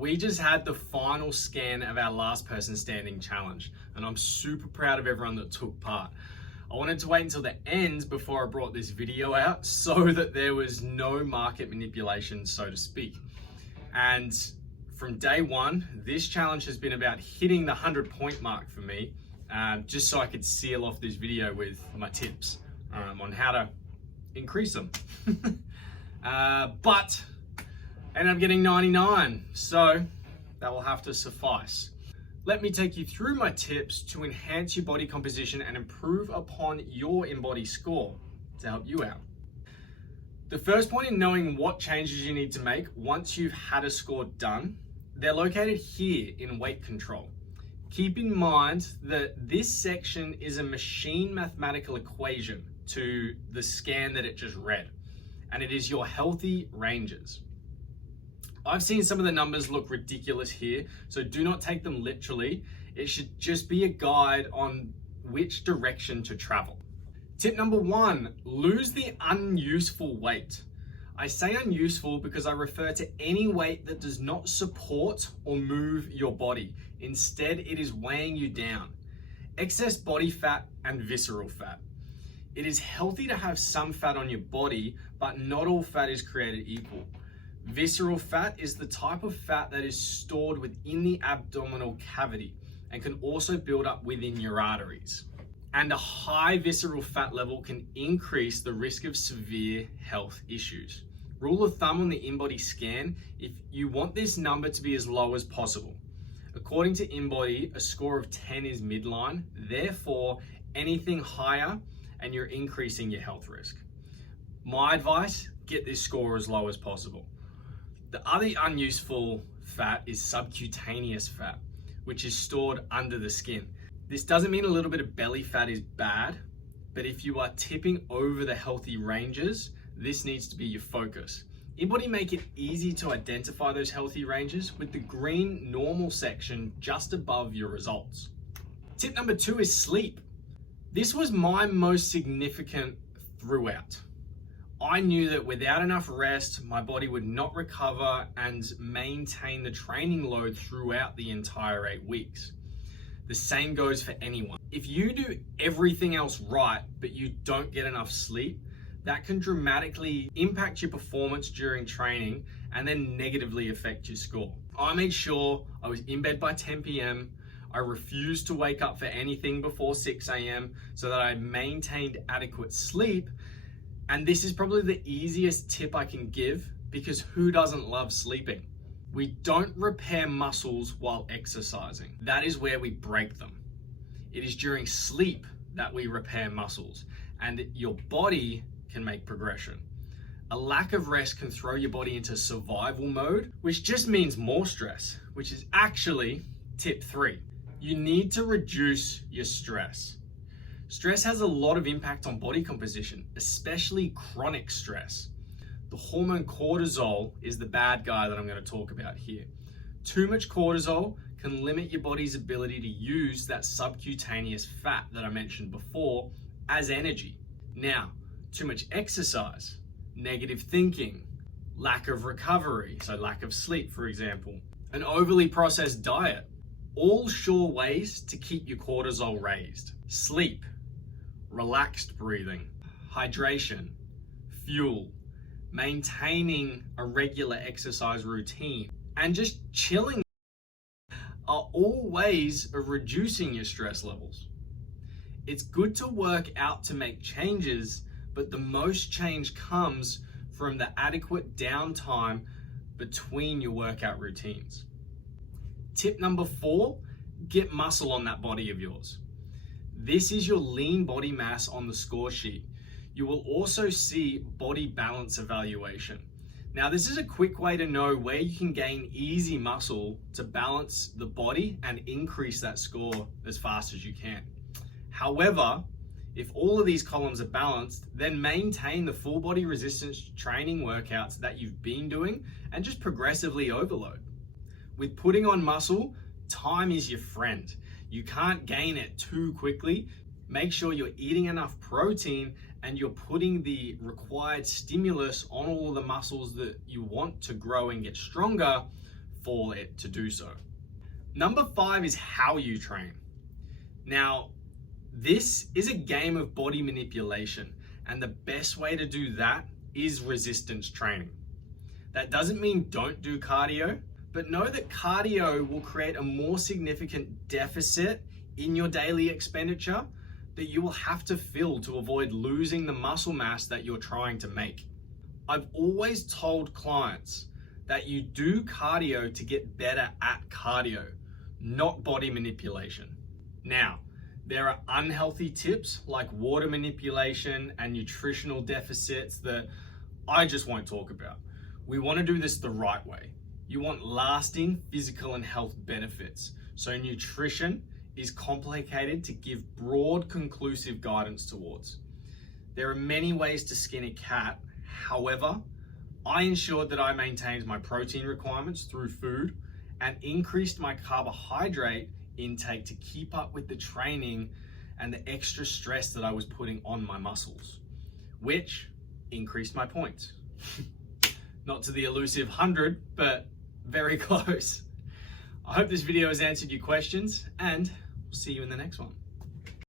we just had the final scan of our last person standing challenge, and I'm super proud of everyone that took part. I wanted to wait until the end before I brought this video out so that there was no market manipulation, so to speak. And from day one, this challenge has been about hitting the 100-point mark for me, just so I could seal off this video with my tips on how to increase them. But I ended up getting 99, so that will have to suffice. Let me take you through my tips to enhance your body composition and improve upon your Inbody score to help you out. The first point in knowing what changes you need to make once you've had a score done, they're located here in weight control. Keep in mind that this section is a machine mathematical equation to the scan that it just read, and it is your healthy ranges. I've seen some of the numbers look ridiculous here, so do not take them literally. It should just be a guide on which direction to travel. Tip number 1, lose the unuseful weight. I say unuseful because I refer to any weight that does not support or move your body. Instead, it is weighing you down. Excess body fat and visceral fat. It is healthy to have some fat on your body, but not all fat is created equal. Visceral fat is the type of fat that is stored within the abdominal cavity and can also build up within your arteries. And a high visceral fat level can increase the risk of severe health issues. Rule of thumb on the Inbody scan, if you want this number to be as low as possible. According to Inbody, a score of 10 is midline, therefore anything higher and you're increasing your health risk. My advice, get this score as low as possible. The other unuseful fat is subcutaneous fat, which is stored under the skin. This doesn't mean a little bit of belly fat is bad, but if you are tipping over the healthy ranges, this needs to be your focus. Inbody make it easy to identify those healthy ranges with the green normal section just above your results. Tip number 2 is sleep. This was my most significant throughout. I knew that without enough rest, my body would not recover and maintain the training load throughout the entire 8 weeks. The same goes for anyone. If you do everything else right, but you don't get enough sleep, that can dramatically impact your performance during training and then negatively affect your score. I made sure I was in bed by 10 p.m. I refused to wake up for anything before 6 a.m. so that I maintained adequate sleep. And this is probably the easiest tip I can give because who doesn't love sleeping? We don't repair muscles while exercising. That is where we break them. It is during sleep that we repair muscles, and your body can make progression. A lack of rest can throw your body into survival mode, which just means more stress, which is actually tip 3. You need to reduce your stress. Stress has a lot of impact on body composition, especially chronic stress. The hormone cortisol is the bad guy that I'm going to talk about here. Too much cortisol can limit your body's ability to use that subcutaneous fat that I mentioned before as energy. Now, too much exercise, negative thinking, lack of recovery, so lack of sleep, for example, an overly processed diet, all sure ways to keep your cortisol raised. Sleep, relaxed breathing, hydration, fuel, maintaining a regular exercise routine, and just chilling are all ways of reducing your stress levels. It's good to work out to make changes, but the most change comes from the adequate downtime between your workout routines. Tip number 4, get muscle on that body of yours. This is your lean body mass on the score sheet. You will also see body balance evaluation. Now, this is a quick way to know where you can gain easy muscle to balance the body and increase that score as fast as you can. However, if all of these columns are balanced, then maintain the full body resistance training workouts that you've been doing and just progressively overload. With putting on muscle, time is your friend. You can't gain it too quickly. Make sure you're eating enough protein and you're putting the required stimulus on all of the muscles that you want to grow and get stronger for it to do so. Number 5 is how you train. Now, this is a game of body manipulation, and the best way to do that is resistance training. That doesn't mean don't do cardio, but know that cardio will create a more significant deficit in your daily expenditure that you will have to fill to avoid losing the muscle mass that you're trying to make. I've always told clients that you do cardio to get better at cardio, not body manipulation. Now, there are unhealthy tips like water manipulation and nutritional deficits that I just won't talk about. We want to do this the right way. You want lasting physical and health benefits. So nutrition is complicated to give broad, conclusive guidance towards. There are many ways to skin a cat. However, I ensured that I maintained my protein requirements through food and increased my carbohydrate intake to keep up with the training and the extra stress that I was putting on my muscles, which increased my points. Not to the elusive 100, but very close. I hope this video has answered your questions, and we'll see you in the next one.